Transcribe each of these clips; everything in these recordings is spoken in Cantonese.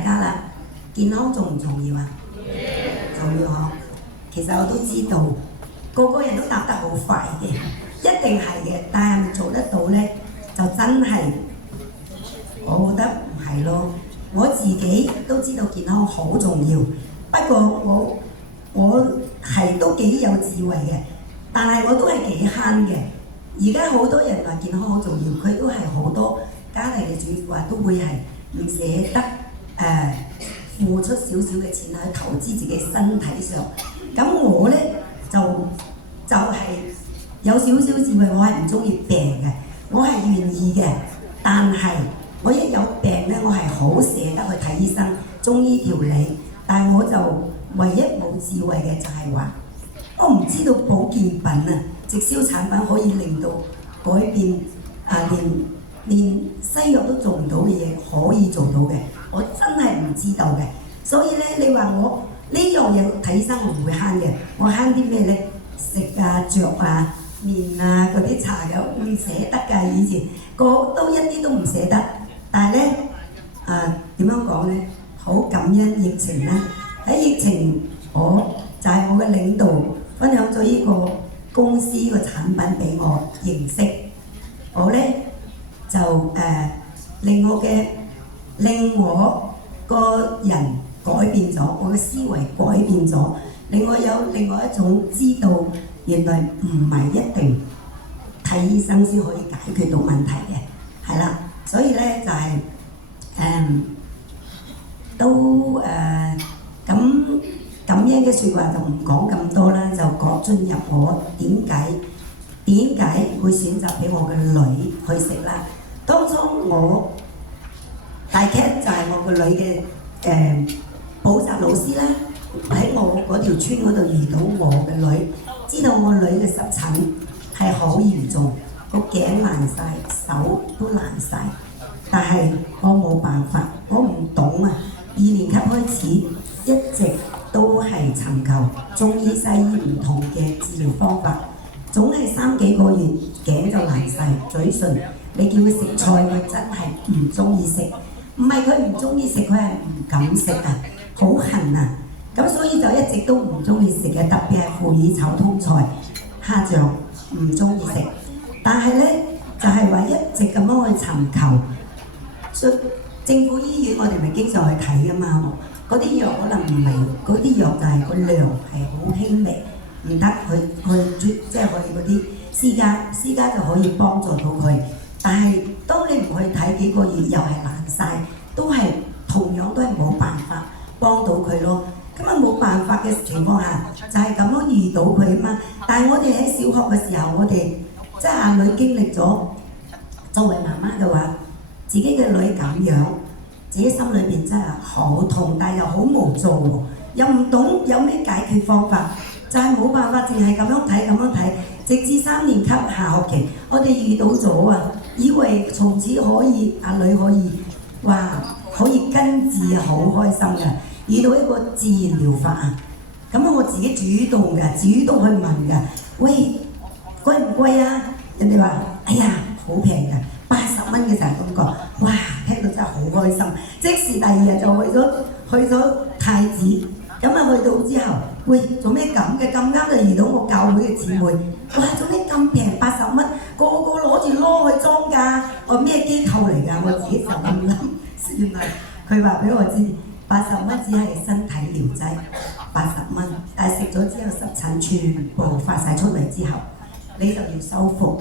家啦，健康重唔重要啊？重要嗬。其實我都知道，個個人都答得好快嘅，一定係嘅。但係咪做得到咧？就真係，我覺得唔係咯。我自己都知道健康好重要，不過我係都幾有智慧嘅，但係我都係幾慳嘅。而家好多人話健康好重要，佢都係好多家庭嘅主婦話都會係唔捨得付出少少嘅錢去投資自己身體上。咁我咧就係有少少智慧，我係唔中意病嘅，我係願意嘅，但係我一有病咧，我係好捨得去睇醫生、中醫調理。但係我就唯一冇智慧嘅就係話，我唔知道保健品啊、直銷產品可以令到改變連西藥都做唔到嘅嘢可以做到嘅，我真係唔知道嘅。所以咧，你話我呢樣嘢睇醫生我唔會慳嘅，我慳啲咩咧？食啊、着啊、面啊嗰啲搽嘅唔捨得㗎，以前個都一啲都唔捨得。但係咧點樣講咧？好感恩疫情啦！喺疫情我嘅領導分享咗呢個公司個產品俾我認識，我咧就令我個人改變咗，我嘅思維改變咗，令我有另外一種知道，原來唔係一定睇醫生先可以解決到問題嘅，係啦，所以咧就係咁感恩嘅説話就唔講咁多啦，就講進入我點解會選擇俾我嘅女去食啦。當初我大 cat 就係我個女嘅補習老師啦，喺我嗰條村嗰度遇到我嘅女，知道我女嘅濕疹係好嚴重，個頸爛晒，手都爛晒。但係我冇辦法，我唔懂啊。2年級開始一直都係尋求中醫西醫唔同嘅治療方法，總係3幾個月頸就爛晒，嘴唇你叫佢食菜佢真係唔中意食，唔係佢唔中意食，佢係唔敢食啊，好痕啊，咁所以就一直都唔中意食嘅，特別係腐乳炒通菜、蝦醬唔中意食，但係咧就係話一直咁樣去尋求。政府醫院我哋咪經常去睇噶嘛，嗰啲藥可能唔係，嗰啲藥就係個量係好輕微，唔得去即係去嗰啲私家就可以幫助到佢。但係當你唔去睇幾個月又係爛晒，都係同樣都係冇辦法幫到佢咯。咁啊冇辦法嘅情況下，就係咁樣遇到佢啊嘛。但係我哋喺小學嘅時候，我哋即係阿女經歷咗，作為媽媽嘅話，自己嘅女咁樣，自己心裏邊真係好痛，但係又好無助喎，又唔懂有咩解決方法，就係冇辦法，淨係咁樣睇，直至3年級下學期，我哋遇到咗啊，以為從此可以阿女可以可以根治啊，好開心嘅，遇到一個自然療法啊，咁我自己主動去問嘅，喂，貴唔貴啊？人哋話哎呀好平嘅。80蚊嘅時候咁講，哇！聽到真係好開心，即時第2日就去咗太子，咁啊去到之後，喂，做咩咁嘅？咁啱就遇到我教會嘅姊妹，哇！做咩咁平80蚊？個攞住攞去裝㗎，我咩機構嚟㗎？我自己就咁諗，原來佢話俾我知，80蚊只係身體療劑，80蚊，但係食咗之後濕疹全部發晒出嚟之後，你就要修復。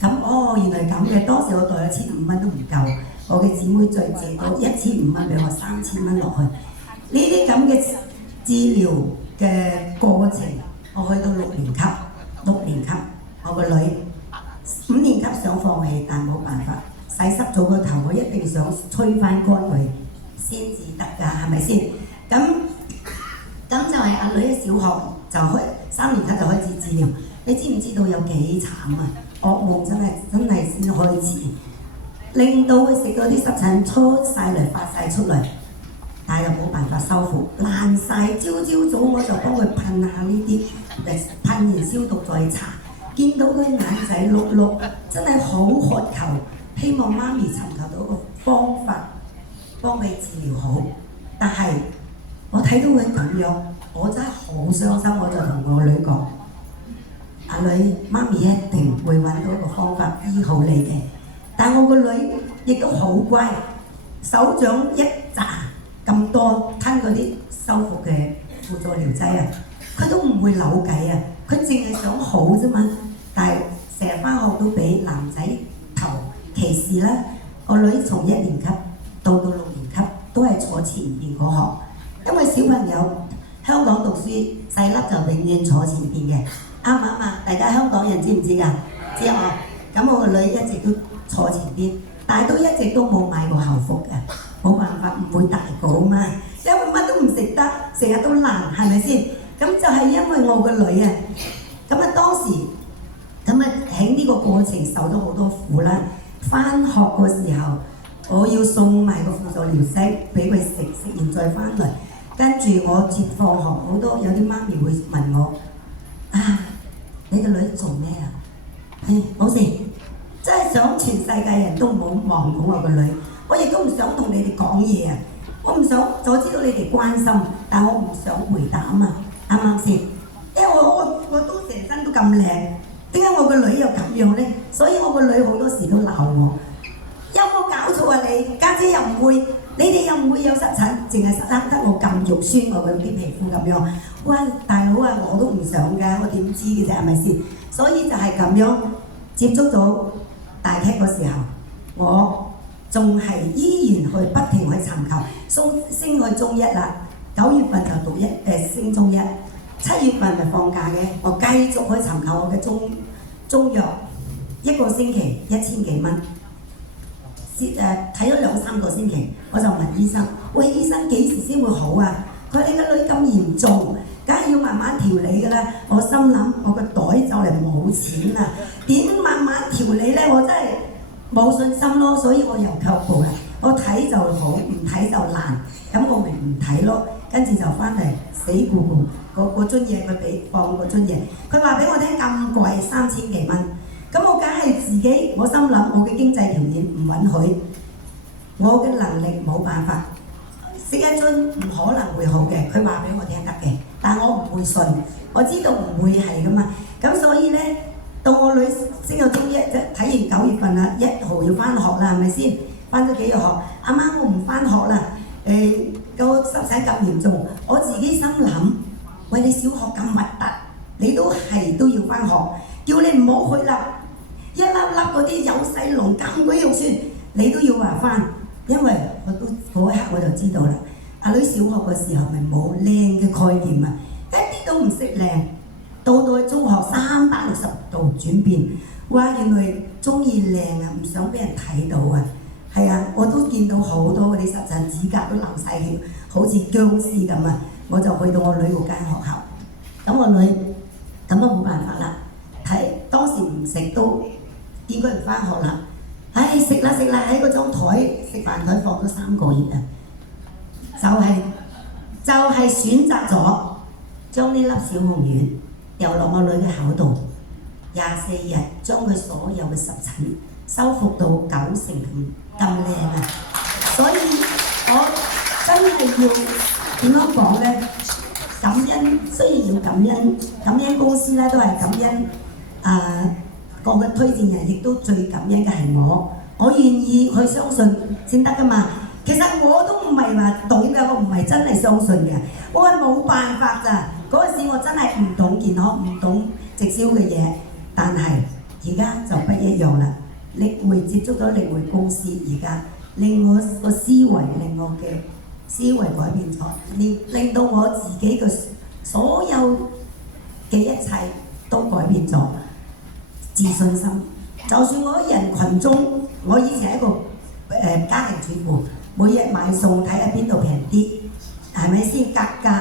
咁原來咁嘅，當時我袋咗1500蚊都唔夠，我嘅姊妹再借多1500蚊俾我，3000蚊落去。呢啲咁嘅治療嘅過程，我去到6年級，我個女5年級想放棄，但冇辦法，洗濕咗個頭，我一定想吹翻乾佢先至得㗎，係咪先？咁就係阿女喺小學就3年級就開始治療，你知唔知道有幾慘啊？噩夢真係先開始，令到佢食嗰啲濕疹出晒嚟發晒出嚟，但係又冇辦法修復，爛晒。朝早我就幫佢噴下呢啲，噴完消毒再搽。見到佢眼仔碌碌，真係好渴求，希望媽咪尋求到一個方法幫佢治療好。但係我睇到佢咁樣，我真係好傷心，我就同我女講：阿女，媽咪一定會揾到一個方法醫好你嘅。但我個女亦都好乖，手掌一揸咁多吞嗰啲修復嘅輔助療劑啊，佢都唔會扭計啊，佢淨係想好啫嘛。但係成日返學都俾男仔頭歧視啦。我女從1年級到6年級都係坐前邊嗰行，因為小朋友香港讀書細粒就永遠坐前邊嘅，啱唔啱啊？大家香港人知唔知㗎？知啊！咁我個女一直都坐前邊，但係都一直都冇買過校服嘅，冇辦法唔會大個嘛，因為乜都唔食得，成日都爛，係咪先？咁就係因為我個女啊，咁啊當時咁啊喺呢個過程受咗好多苦啦。返學嘅時候，我要送埋個輔助療劑俾佢食，食完再返嚟。跟住我接放學，好多有啲媽咪會問我：啊，你個女做咩啊？冇事，真係想全世界人都唔好望到我個女。我亦都唔想同你哋講嘢啊！我唔想，我知道你哋關心，但我唔想回答啊嘛，啱唔啱先？因為我都成身都咁靚。點解我個女又咁樣呢？所以我個女好多時都鬧我，有冇搞錯啊你？家姐又唔會，你哋又唔會有濕疹，淨係生得我咁肉酸，我嗰啲皮膚咁樣。哇，大佬啊，我都唔想㗎，我點知嘅啫，係咪先？所以就係咁樣接觸到大劇嗰時候，我仲係依然去不停去尋求，升去中一啦，9月份就讀升中一。7月份咪放假嘅，我繼續去尋求我嘅中藥，1個星期1000幾蚊，睇咗2-3個星期，我就問醫生：喂，醫生幾時先會好啊？佢話：你個女咁嚴重，梗係要慢慢調理㗎啦。我心諗我個袋就嚟冇錢啦，點慢慢調理呢？我真係冇信心咯，所以我又卻步啦。我睇就好，唔睇就爛，咁我咪唔睇咯。跟住就翻嚟死咕咕。嗰樽嘢佢俾放嗰樽嘢，佢話俾我聽咁貴3000幾蚊，咁我梗係自己，我心諗我嘅經濟條件唔允許，我嘅能力冇辦法，食一樽唔可能會好嘅，佢話俾我聽得嘅，但我唔會信，我知道唔會係噶嘛，咁所以呢，到我女升咗中一，睇完9月份啦，1號要翻學啦，係咪先？翻咗幾日學，阿媽我唔翻學啦，個濕疹咁嚴重，我自己心諗。喂，你小學咁核突，你都要返學，叫你唔好去啦！一粒粒嗰啲有細龍咁鬼肉酸，你都要話返，因為我都嗰一刻我就知道啦。阿女小學嘅時候咪冇靚嘅概念啊，一啲都唔識靚，到去中學360度轉變，哇！原來中意靚啊，唔想俾人睇到啊，係啊，我都見到好多嗰啲濕疹指甲都流晒血，好似僵屍咁啊！我就去到我女嗰間學校，咁我女咁都冇辦法啦。當時唔食都應該唔返學啦。唉，食啦喺嗰張台食飯台放咗3個月啊，就係選擇咗將呢粒小紅丸掉落我女嘅口度，24日將佢所有嘅濕疹修復到90%咁靚啊！所以我真係要。點樣講呢？感恩雖然要感恩公司咧都係感恩個嘅推薦人，亦都最感恩嘅係我願意去相信先得㗎嘛。其實我都唔係話懂嘅，我唔係真係相信嘅，我係冇辦法咋。嗰陣時我真係唔懂健康，唔懂直銷嘅嘢，但係而家就不一樣啦。力匯接觸咗力匯公司，而家令我個思維，令我嘅思維改變咗，令到我自己嘅所有嘅一切都改變咗，自信心。就算我喺人群中，我以前係一個家庭主婦，每日買餸睇下邊度平啲，係咪先格價？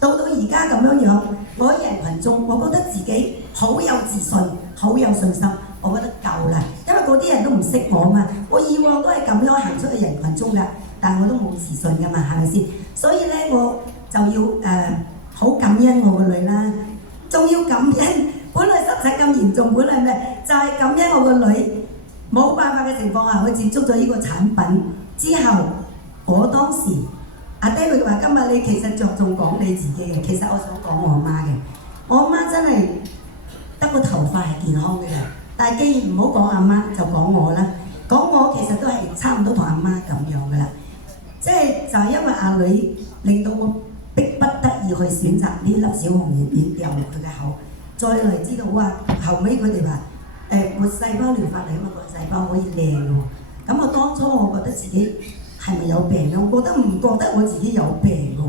到而家咁樣，我喺人群中，我覺得自己好有自信，好有信心，我覺得夠啦。因為嗰啲人都唔識我嘛，我以往都係咁樣行出去人群中㗎。但我都冇自信㗎嘛，係咪先？所以咧，我就要好感恩我個女啦，仲要感恩。本來濕疹咁嚴重，本來咩？就係感恩我個女冇辦法嘅情況下，佢接觸咗呢個產品之後，我當時阿爹佢話：今日你其實着重講你自己嘅，其實我想講我媽嘅。我阿媽真係得個頭髮係健康嘅，但係既然唔好講阿媽，就講我啦。講我其實都係差唔多同阿媽咁樣噶啦，即係就係因為阿女令到我迫不得已去選擇呢粒小紅丸掉落佢嘅口，再嚟知道哇，後尾佢哋話活細胞療法嚟啊嘛，個細胞可以靚喎。咁我當初我覺得自己係咪有病咧？我覺得唔覺得我自己有病喎，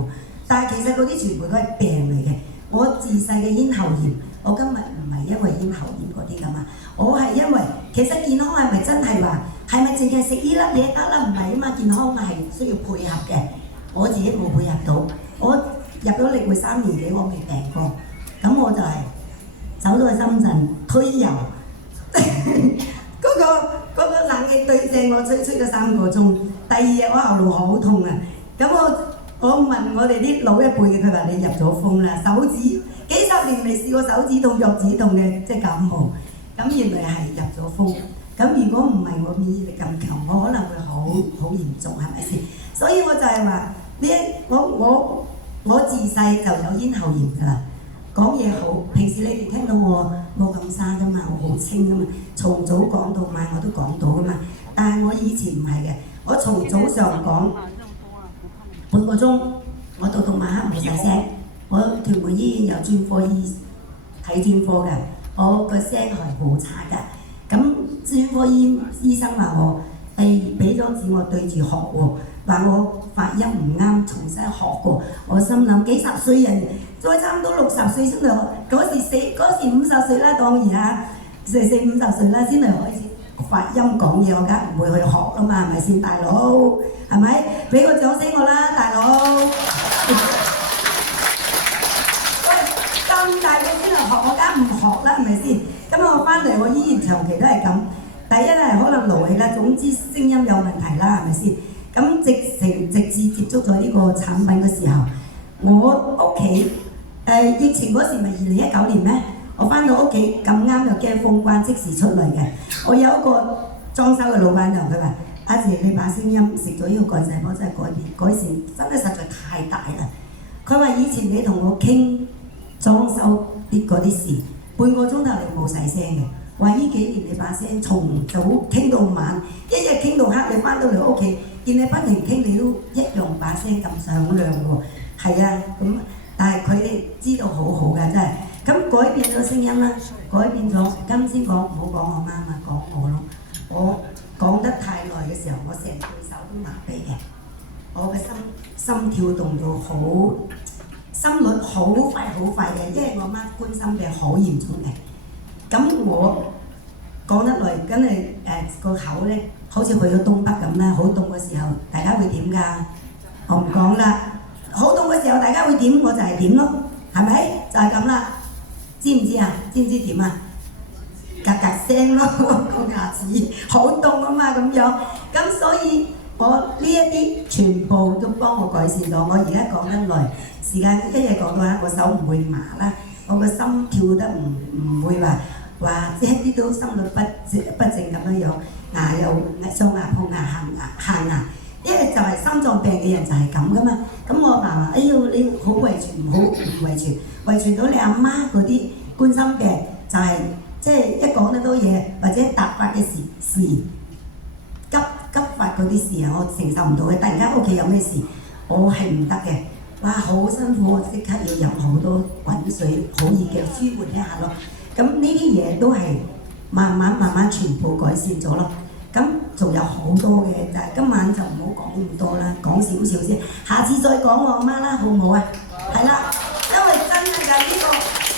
但係其實嗰啲全部都係病嚟嘅。我自細嘅咽喉炎，我今日唔係因為咽喉炎嗰啲咁啊，我係因為其實健康係咪真係話係咪淨係食呢粒嘢得啦？唔係啊嘛，健康係需要配合嘅。我自己冇配合到，我入咗力會3年幾，我未病過，咁我就係走咗去深圳推油，嗰個冷氣對正我吹咗3個鐘，第二日我喉嚨好痛啊！咁我問我哋啲老一輩嘅，佢話你入咗風啦，手指幾10年未試過手指痛、腳趾痛嘅，即係感冒。咁原來係入咗風。咁如果唔係我免疫力咁強，我可能會好嚴重，係咪先？所以我就係話呢，我自細就有咽喉炎㗎啦，講嘢好。平時你哋聽到我冇咁沙㗎嘛，我好清㗎嘛，從早講到晚我都講到㗎嘛。但係我以前唔係嘅，我從早上講半個鐘，我到晚黑冇晒聲。我屯門醫院有專科醫睇專科㗎，我個聲係好差㗎。咁專科醫生話我俾張紙我對住學喎，話我發音唔啱，重新學過。我心諗幾十歲人，再差唔多60歲先嚟學，嗰時50歲啦，當然啊，40、50歲啦先嚟開始發音講嘢，我梗唔會去學啦嘛，係咪先，大佬？係咪？俾個掌聲我啦，大佬！喂，咁大個先嚟學，我梗唔學啦，係咪先？咁我翻嚟，我依然長期都係咁。第一係可能勞氣啦，總之聲音有問題啦，係咪先？咁直至接觸咗呢個產品嘅時候，我屋企疫情嗰時咪2019年咩？我翻到屋企咁啱又驚封關，即時出嚟嘅。我有一個裝修嘅老闆娘，佢話：阿姐你把聲音食咗呢個幹細胞真係改善，真係實在太大啦。佢話以前你同我傾裝修嗰啲事，半個鐘頭你冇細聲嘅。話呢幾年你把聲從早傾到晚，一日傾到黑，你翻到嚟屋企見你不停傾，你都一樣把聲咁響亮喎。係啊，咁但係佢哋知道好好㗎，真係。咁改變咗聲音啦，改變咗。今先講唔好講我媽嘛，講我咯。我講得太耐嘅時候，我成對手都麻痹嘅，我嘅心跳動到好，心率好快嘅，因為我媽冠心病好嚴重嘅。咁我講得耐，梗係個口咧，好似去咗東北咁啦。好凍嘅時候，大家會點㗎？我唔講啦。好凍嘅時候，大家會點，我就係點咯，係咪？就係咁啦。知唔知啊？知唔知點啊？格格聲咯，個牙齒好凍啊嘛，咁樣。咁所以我呢一啲全部都幫我改善咗。我而家講得耐，時間一日講到黑，我手唔會麻啦，我個心跳得唔會話一啲都心律不正咁樣樣，牙又上牙碰牙行牙，因為就係心臟病嘅人就係咁噶嘛。咁我爸話：哎呦，你好遺傳，唔好唔遺傳到你阿媽嗰啲冠心病，就係即係一講得多嘢或者突發嘅事急發嗰啲事啊，我承受唔到嘅。突然間屋企有咩事，我係唔得嘅。哇，好辛苦，我即刻要飲好多滾水，好熱嘅舒緩一下咯。咁呢啲嘢都係慢慢全部改善咗咯。咁仲有好多嘅，但係今晚就唔好講咁多啦，講少少先。下次再講我阿媽啦，好唔好啊？係啦，因為真係㗎，呢個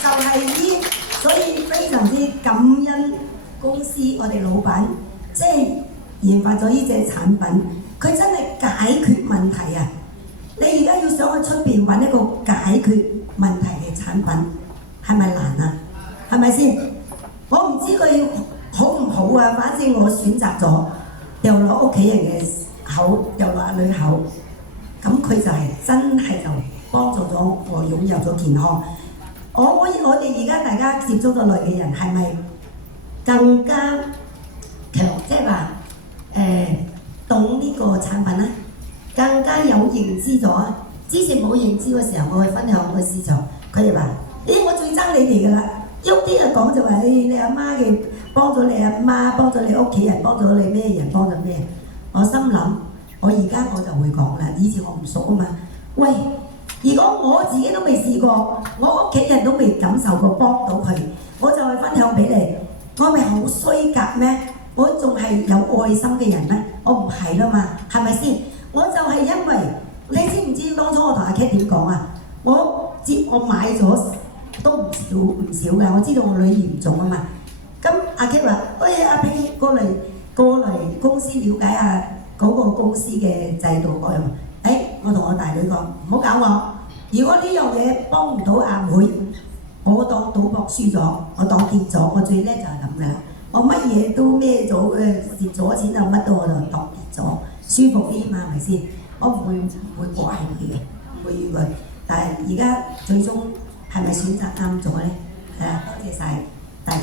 就係呢，所以非常之感恩公司我哋老闆，即係研發咗呢隻產品，佢真係解決問題啊！你而家要想去出邊揾一個解決問題嘅產品，係咪難啊？係咪先？我唔知佢好唔好啊，反正我選擇咗掉落屋企人嘅口，掉落阿女口，咁佢就係真係就幫助咗我擁有咗健康。我哋而家大家接觸咗類嘅人，係咪更加強？即係話懂呢個產品咧？更加有認知咗。之前冇認知嘅時候，我去分享我嘅思想，佢哋話：咦，我最憎你哋㗎啦！喐啲人講就話：你阿媽嘅幫咗你阿媽，幫咗你屋企人，幫咗你咩人，幫咗咩？我心諗，我而家我就會講啦，以前我唔熟啊嘛。喂，如果我自己都未試過，我屋企人都未感受過幫到佢，我就去分享俾你，我咪好衰格咩？我仲係有愛心嘅人咩？我唔係啦嘛，係咪先？我就係因為你知唔知當初我同阿 Kate 點講啊？我買咗都唔少㗎，我知道我女嚴重啊嘛。咁阿 Kate 話：喂，阿 Ping 過嚟公司了解下嗰個公司嘅制度嗰樣。我同我大女講唔好搞我。如果呢樣嘢幫唔到阿妹，我當賭博輸咗，我當跌咗，我最叻就係咁㗎啦。我乜嘢都孭咗嘅，蝕咗錢就乜都我就當跌咗，舒服啲嘛，係咪先？我唔會過後嘅，唔會預佢。但係而家最終係咪選擇啱咗咧？係啊，多謝晒大家，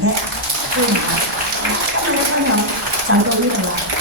歡迎今日嘅分享就到呢度啦。